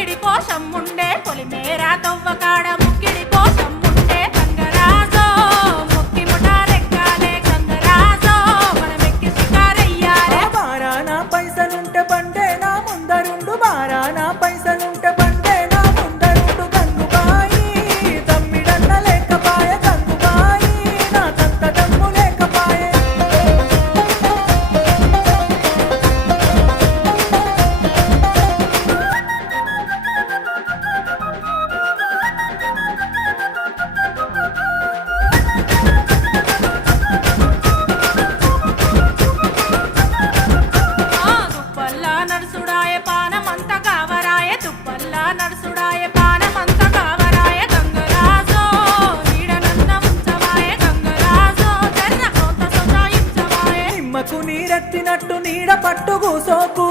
ముక్కిడి కోసం ఉండే పొలిమేరా తవ్వకాడ ముక్కిడి కోసం ఉండే గంగరాజో ముక్కి ముఠారెక్కాలే గంగరాజో మనమెక్కి షికారయ్యాలే బారానా పైసలుంటే బండే నా ముందరుండు బారానా పైసలుంటే బండే నా ముందరుండు గంగుబాయి తమ్మిడన్న లేకపాయ గంగుబాయి నా తంత దమ్ము లేకపాయే దుప్పల్లా నడుసుడాయ పానమంత కావరాయ దుప్పల్లా నడుసుడాయ పానమంత కావరాయ గంగరాజో నీడనన్న ఉంచవాయ గంగరాజో జర్ర కొంత సొంతాయించవాయ నిమ్మకు నీరెత్తినట్టు నీడ పట్టు కూసోకు